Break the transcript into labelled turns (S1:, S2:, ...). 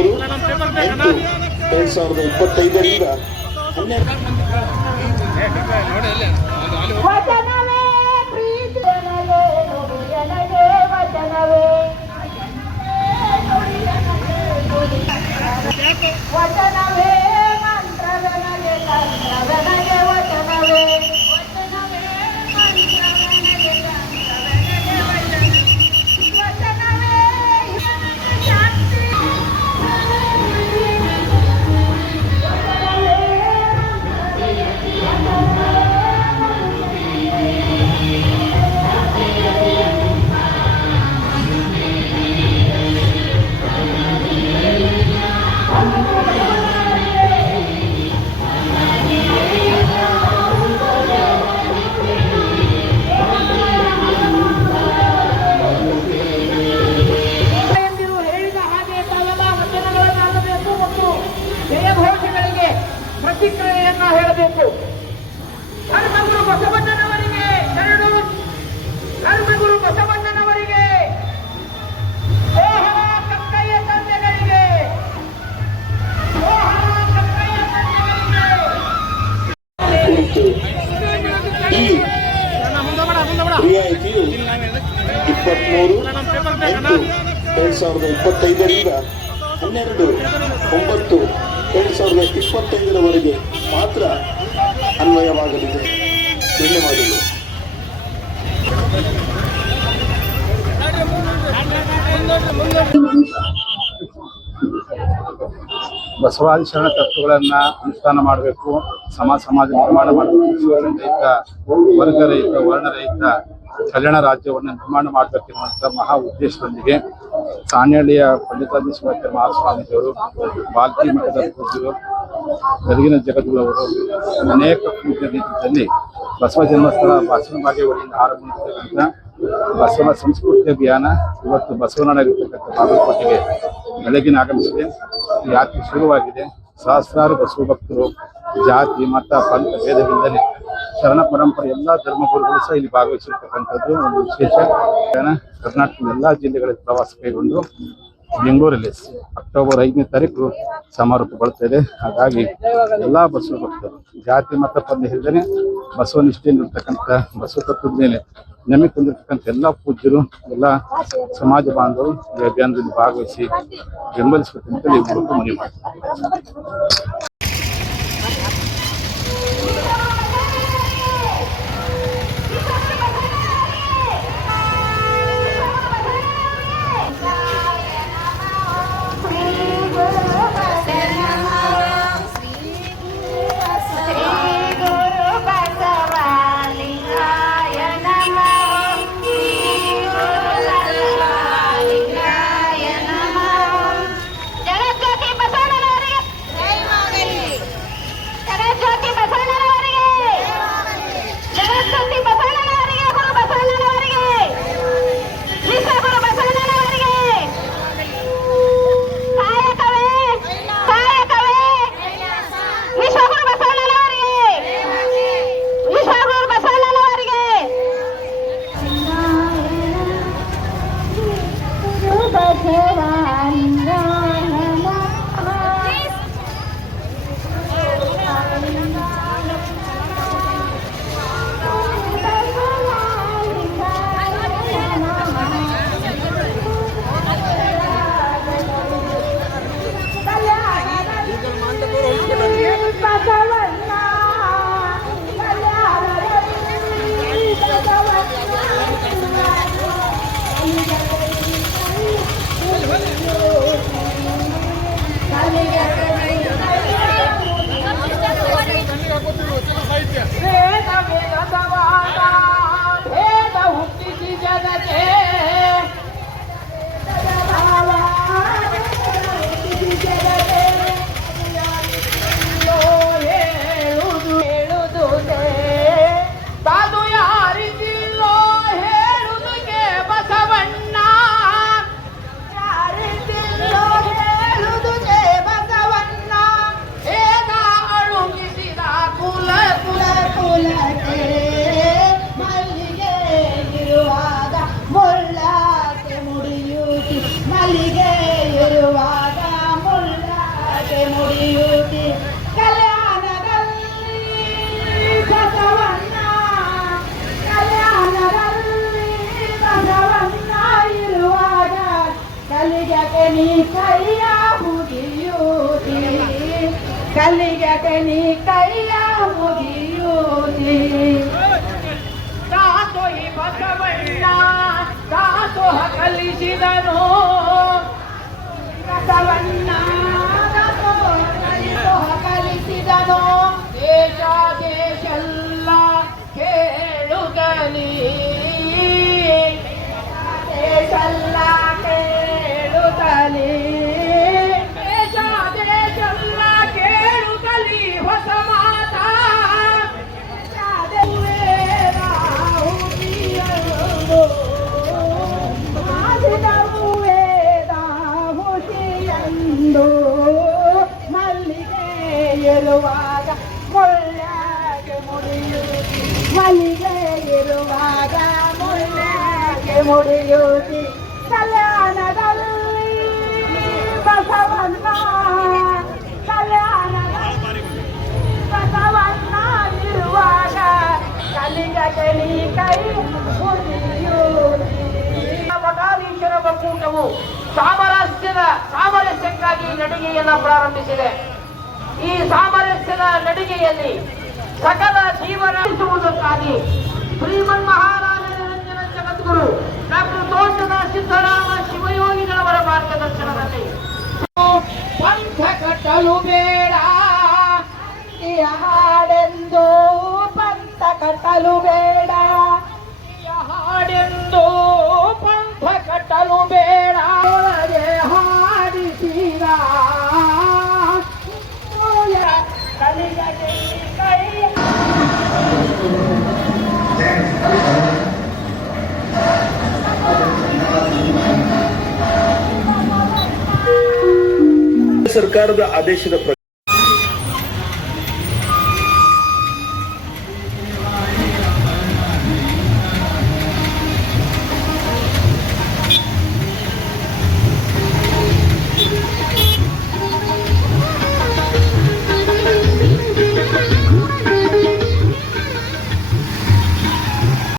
S1: ಇಪ್ಪತ್ತ್ಮೂರು ಎಂಟು ಎರಡು ಸಾವಿರದ ಇಪ್ಪತ್ತೈದರಿಂದ ಹನ್ನೆರಡು. ಇಪ್ಪತ್ತ್ಮೂರು ಎಂಟು ಎರಡು ಸಾವಿರದ ಇಪ್ಪತ್ತೈದರಿಂದ ಹನ್ನೆರಡು, ಒಂಬತ್ತು, ಎರಡು ಸಾವಿರದ ಇಪ್ಪತ್ತೈದರವರೆಗೆ ಮಾತ್ರ ಅನ್ವಯವಾಗಲಿದೆ. ಧನ್ಯವಾದಗಳು.
S2: ಬಸವಾದಿ ಶರಣ ತತ್ವಗಳನ್ನ ಅನುಷ್ಠಾನ ಮಾಡಬೇಕು, ಸಮಾಜ ಸಮಾಜ ನಿರ್ಮಾಣ ಮಾಡಬೇಕು. ವರ್ಗರಹಿತ, ವರ್ಣರಹಿತ ಕಲ್ಯಾಣ ರಾಜ್ಯವನ್ನು ನಿರ್ಮಾಣ ಮಾಡಬೇಕೆನ್ನುವಂಥ ಮಹಾ ಉದ್ದೇಶದೊಂದಿಗೆ ಕಾನಳ್ಳಿಯ ಪಂಡಿತಾದಿ ಶಿವಾಚಾರ್ಯ ಮಹಾಸ್ವಾಮೀಜಿಯವರು ಬಾಲ್ಕಿ ಮಠದ ಬೆಳಗಿನ ಜಗದ್ಗುರವರು ಅನೇಕ ಪೂಜ್ಯ ರೀತಿಯಲ್ಲಿ ಬಸವ ಜನ್ಮಸ್ಥಳ ಬಸವ ಬಾಗೇವಾಡಿಯಿಂದ ಆರಂಭಿಸಿರ್ತಕ್ಕಂಥ ಬಸವ ಸಂಸ್ಕೃತಿ ಅಭಿಯಾನ ಇವತ್ತು ಬಸವನಾಡಿರ್ತಕ್ಕಂಥ ಬಾಗಲಕೋಟೆಗೆ ಬೆಳಗಿನ ಆಗಮಿಸಿದೆ. ಯಾತ್ರೆ ಶುರುವಾಗಿದೆ. ಸಹಸ್ರಾರು ಬಸವ ಭಕ್ತರು ಜಾತಿ, ಮತ, ಪಂಥ ಭೇದವಿಲ್ಲದೆ ಶರಣ ಪರಂಪರೆ ಎಲ್ಲ ಧರ್ಮಗುರುಗಳು ಸಹ ಇಲ್ಲಿ ಭಾಗವಹಿಸಿರ್ತಕ್ಕಂಥದ್ದು ಒಂದು ವಿಶೇಷ. ಕರ್ನಾಟಕದ ಎಲ್ಲ ಜಿಲ್ಲೆಗಳಲ್ಲಿ ಪ್ರವಾಸ ಕೈಗೊಂಡು ಬೆಂಗಳೂರಲ್ಲಿ ಅಕ್ಟೋಬರ್ ಐದನೇ ತಾರೀಕು ಬರ್ತಾ ಇದೆ. ಹಾಗಾಗಿ ಎಲ್ಲಾ ಬಸವ ಭಕ್ತರು, ಜಾತಿ, ಮತ ಹೇಳಿದರೆ ಬಸವ ನಿಷ್ಠೆಯಲ್ಲಿರ್ತಕ್ಕಂಥ ಬಸವ ತತ್ವದ ಮೇಲೆ ನಮಗೆ ಹೊಂದಿರತಕ್ಕಂಥ ಎಲ್ಲ ಪೂಜ್ಯರು, ಎಲ್ಲ ಸಮಾಜ ಬಾಂಧವರು ಈ ಅಭಿಯಾನದಲ್ಲಿ ಭಾಗವಹಿಸಿ ಬೆಂಬಲಿಸಬೇಕಂತ ಮನವಿ ಮಾಡ್ತಾರೆ
S3: ಕೈಯ ಮುಗಿಯೂತಿ ಕಲ್ಲಿಗೆ ನೀ ಕೈಯ ಮುಗಿಯೂತಿ
S4: ದಾಸೋಹಿ ಬಸವಣ್ಣ ದಾಸೋಹ ಕಲಿಸಿದನು.
S3: ಬಸವಣ್ಣ ಮುಡಿಯುತ್ತಿ ಕಲ್ಯಾಣದಲ್ಲಿ. ಬಸವಣ್ಣ ಕಲ್ಯಾಣದಲ್ಲಿ. ಬಸವಣ್ಣ ಇರುವಾಗ ಕಲಿಗಲಿ ಕೈ
S4: ಬಟಾಲೀಶ್ವರ ಒಕ್ಕೂಟವು ಸಾಮರಸ್ಯದ ಸಾಮರಸ್ಯಕ್ಕಾಗಿ ನಡಿಗೆಯನ್ನ ಪ್ರಾರಂಭಿಸಿದೆ. ಈ ಸಾಮರಸ್ಯದ ನಡಿಗೆಯಲ್ಲಿ ಸಕಲ ಜೀವನ ಶ್ರೀಮನ್ ಮಹಾರಾಜ ನಿರಂಜನ ಜಗದ್ಗುರು ತೋಟದ ಸಿದ್ದರಾಮ ಶಿವಯೋಗಿಗಳವರ ಮಾರ್ಗದರ್ಶನದಲ್ಲಿ ಪಂಥ ಕಟ್ಟಲು ಬೇಡ.
S3: ಹಾಡೆಂದು ಪಂಥ ಕಟ್ಟಲು ಬೇಡ.
S4: ಹಾಡೆಂದು
S1: ಸರ್ಕಾರದ ಆದೇಶದ